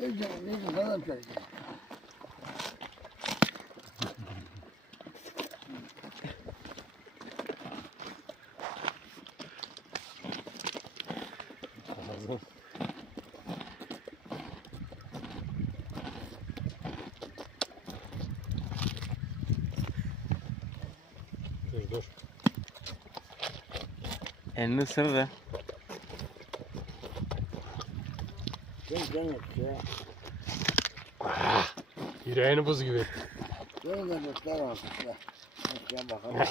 Ne falan söyledi. Dur. Elini ısır da. Gel ya. Yüreğini buz gibi. Gel de göster artık ya. Gel bakalım.